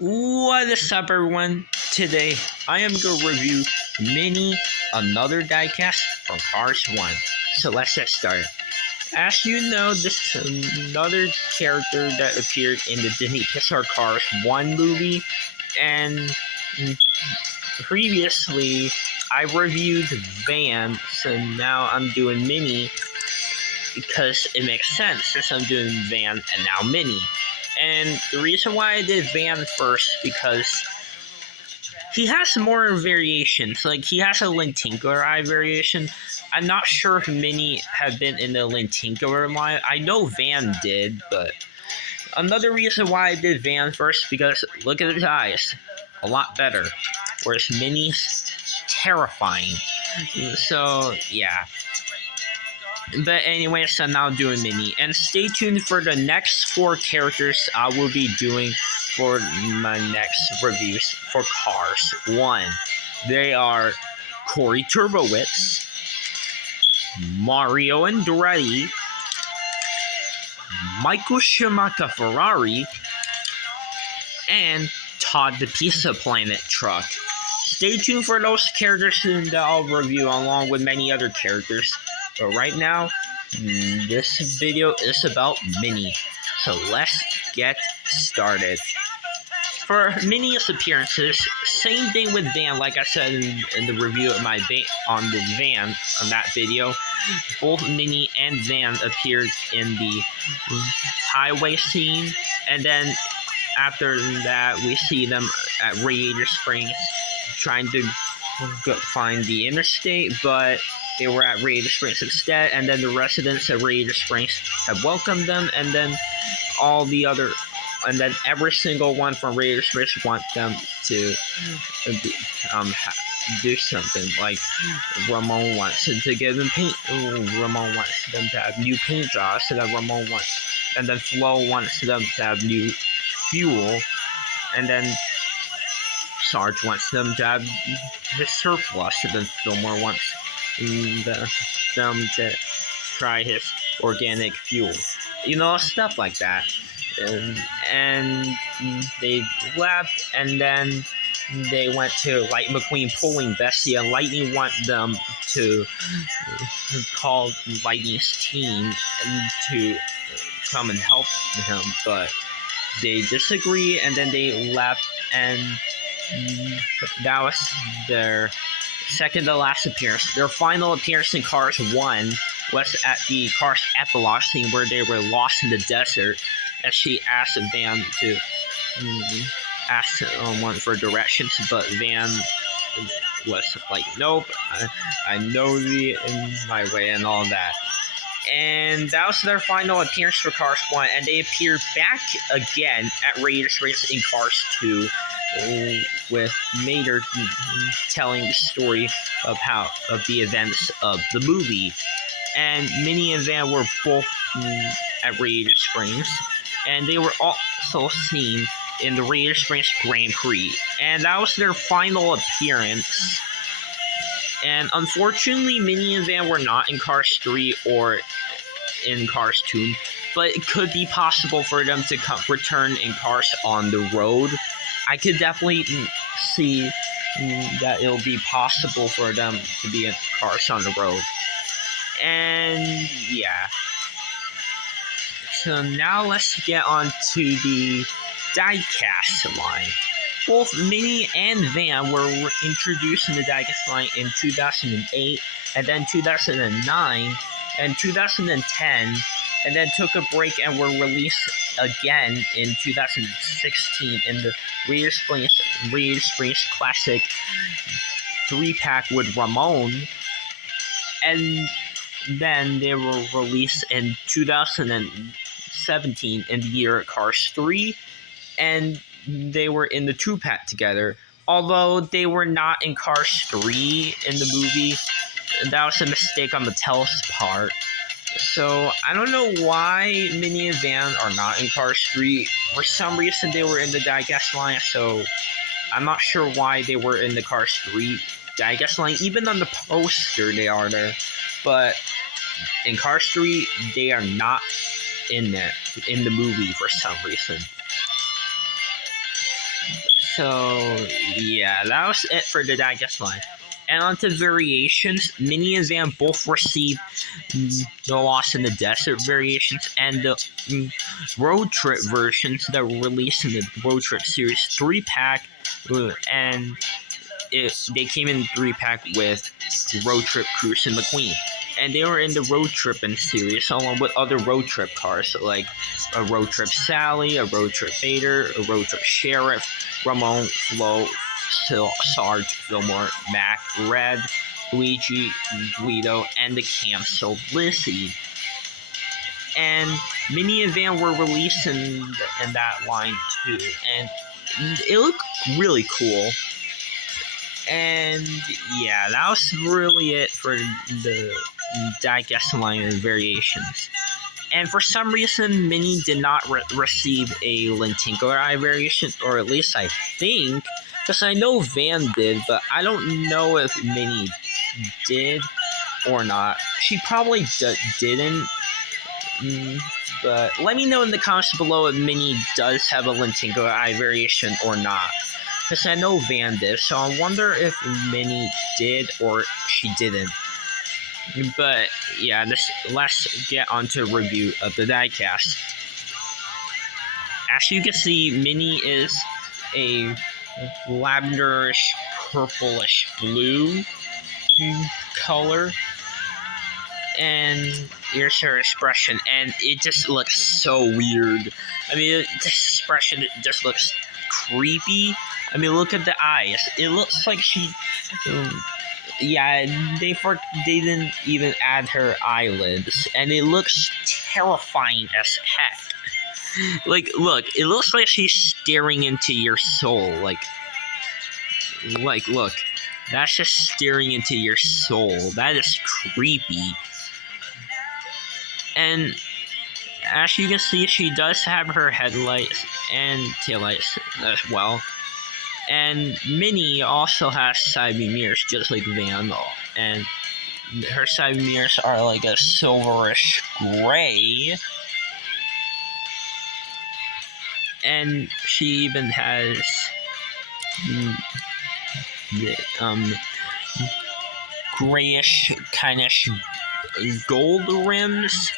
What is up, everyone? Today I am going to review Mini, another diecast from Cars 1. So let's get started. As you know, this is another character that appeared in the Disney Pixar Cars 1 movie, and previously I reviewed Van, so now I'm doing Mini because it makes sense since I'm doing Van and now Mini. And the reason why I did Van first because he has more variations. Like, he has a Lenticular Eye variation. I'm not sure if Mini had been in the Lenticular line. I know Van did, but another reason why I did Van first because look at his eyes, a lot better. Whereas Mini's terrifying. So yeah. But anyway, so now I'm doing Mini. And stay tuned for the next 4 characters I will be doing for my next reviews for Cars 1. They are Corey Turbowitz, Mario Andretti, Michael Schumacher Ferrari, and Todd the Pizza Planet truck. Stay tuned for those characters that I'll review along with many other characters. But right now, this video is about Mini. So let's get started. For Mini's appearances, same thing with Van, like I said in the review of my on the Van on that video. Both Mini and Van appeared in the highway scene, and then after that, we see them at Radiator Springs trying to find the interstate, but they were at Radiator Springs instead, and then the residents of Radiator Springs have welcomed them, and then every single one from Radiator Springs want them to do something. Like Ramon wants to give them paint. Ramon wants them to have new paint jobs, so that Ramon wants, and then Flo wants them to have new fuel, and then Sarge wants them to have his surplus, and then Fillmore wants them to try his organic fuel. Stuff like that. And they left, and then they went to Lightning McQueen pulling Bessie, and Lightning want them to call Lightning's team and to come and help him, but they disagree, and then they left, and that was their second to last appearance. Their final appearance in Cars 1 was at the Cars epilogue scene where they were lost in the desert, as she asked Van to ask one for directions, but Van was like, nope, I know my way and all that. And that was their final appearance for Cars 1, and they appeared back again at Radiator Springs in Cars 2, with Mater telling the story of the events of the movie. And Mini and Van were both at Radiator Springs, and they were also seen in the Radiator Springs Grand Prix, and that was their final appearance. And unfortunately, Mini and Van were not in Cars 3 or in Cars 2, but it could be possible for them to return in Cars on the Road. I could definitely see that it'll be possible for them to be in Cars on the Road. And yeah. So now let's get on to the diecast line. Both Mini and Van were introduced in the diecast line in 2008, and then 2009, and 2010, and then took a break and were released again in 2016 in the Radiator Springs Classic 3-pack with Ramon, and then they were released in 2017 in the year Cars 3, and they were in the 2-pack together. Although they were not in Cars 3 in the movie, that was a mistake on Mattel's part. So I don't know why Mini and Van are not in Cars 3. For some reason, they were in the diecast line, so I'm not sure why they were in the Cars 3 diecast line. Even on the poster, they are there. But in Cars 3, they are not in the movie for some reason. So yeah, that was it for the digest line. And onto variations, Minnie and Van both received the Lost in the Desert variations and the road trip versions that were released in the road trip series 3-pack, and they came in 3-pack with Road Trip Cruise and McQueen. And they were in the Road Trippin' series along with other road trip cars like a Road Trip Sally, a Road Trip Vader, a Road Trip Sheriff, Ramon, Flo, Sarge, Fillmore, Mac, Red, Luigi, Guido, and the Cancel Lizzie. And Minnie and Van were released in that line too, and it looked really cool. And yeah, that was really it for the digest line and variations. And for some reason, Minnie did not receive a Lenticular Eye variation, or at least I think, because I know Van did, but I don't know if Minnie did or not. She probably didn't, but let me know in the comments below if Minnie does have a Lenticular Eye variation or not. Because I know Van did, so I wonder if Minnie did or she didn't. But yeah, let's get on to a review of the diecast. As you can see, Minnie is a lavenderish, purplish blue color. And here's her expression, and it just looks so weird. I mean, this expression just looks creepy. I mean, look at the eyes. It looks like she... yeah, they didn't even add her eyelids, and it looks terrifying as heck. Like, look, it looks like she's staring into your soul. Like, look, that's just staring into your soul. That is creepy. And as you can see, she does have her headlights and taillights as well. And Minnie also has side view mirrors, just like Van, and her side view mirrors are like a silverish gray. And she even has grayish, kindish gold rims,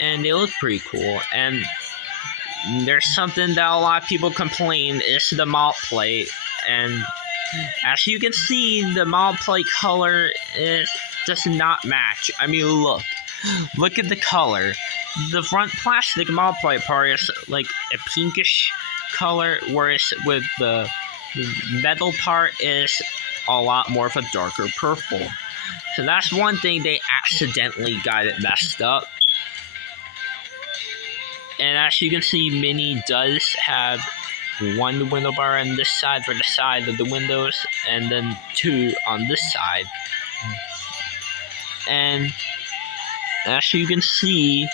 and they look pretty cool. And there's something that a lot of people complain is the malt plate, and as you can see, the malt plate color does not match. I mean, look at the color. The front plastic malt plate part is like a pinkish color, whereas with the metal part is a lot more of a darker purple. So that's one thing they accidentally got it messed up. And as you can see, Minnie does have one window bar on this side for the side of the windows, and then two on this side. And as you can see,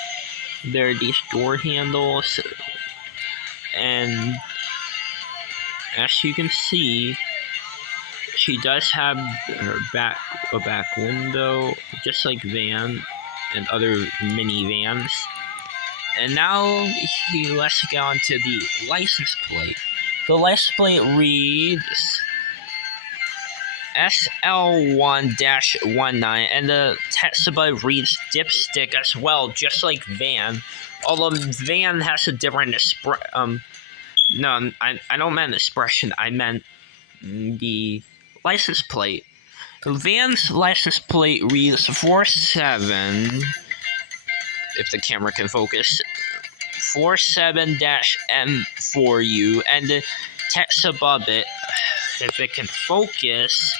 there are these door handles, and as you can see, she does have her a back window, just like Van and other mini vans. And now let's get on to the license plate. The license plate reads SL1-19, and the text above reads Dipstick as well, just like Van. Although Van has a different no, I don't mean expression. I meant the license plate. Van's license plate reads 47. If the camera can focus, 47-M4U, and the text above it, if it can focus,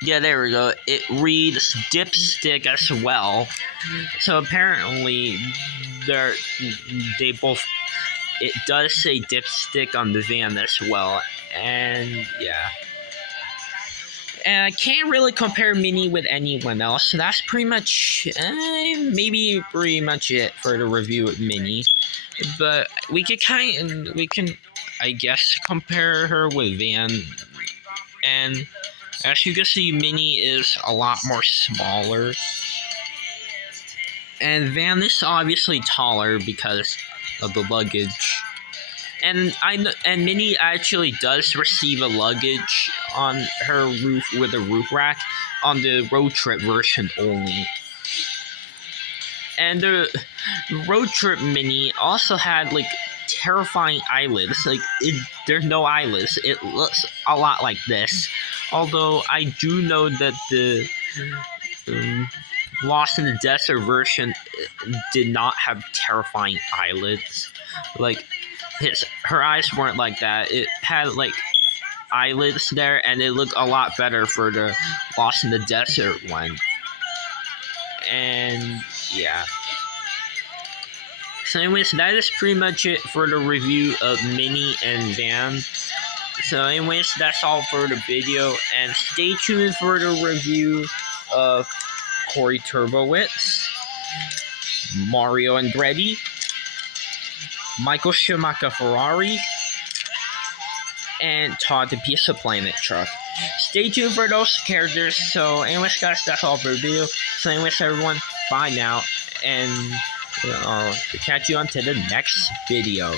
yeah, there we go, it reads Dipstick as well. So apparently, they both, it does say Dipstick on the van as well, and yeah. And I can't really compare Minnie with anyone else, so that's pretty much, maybe pretty much it for the review of Minnie. But we can, I guess, compare her with Van. And as you can see, Minnie is a lot more smaller. And Van is obviously taller because of the luggage. And Minnie actually does receive a luggage on her roof with a roof rack on the road trip version only. And the road trip Minnie also had like terrifying eyelids. Like there's no eyelids. It looks a lot like this. Although I do know that the Lost in the Desert version did not have terrifying eyelids. Like her eyes weren't like that. It had like eyelids there, and it looked a lot better for the Lost in the Desert one. And yeah. So anyways, that is pretty much it for the review of Minnie and Van. So anyways, that's all for the video, and stay tuned for the review of Corey Turbowitz, Mario Andretti, Michael Schumacher Ferrari, and Todd the Pizza Planet truck. Stay tuned for those characters. So anyways guys, that's all for the video. So anyways everyone, bye now, and catch you on to the next video.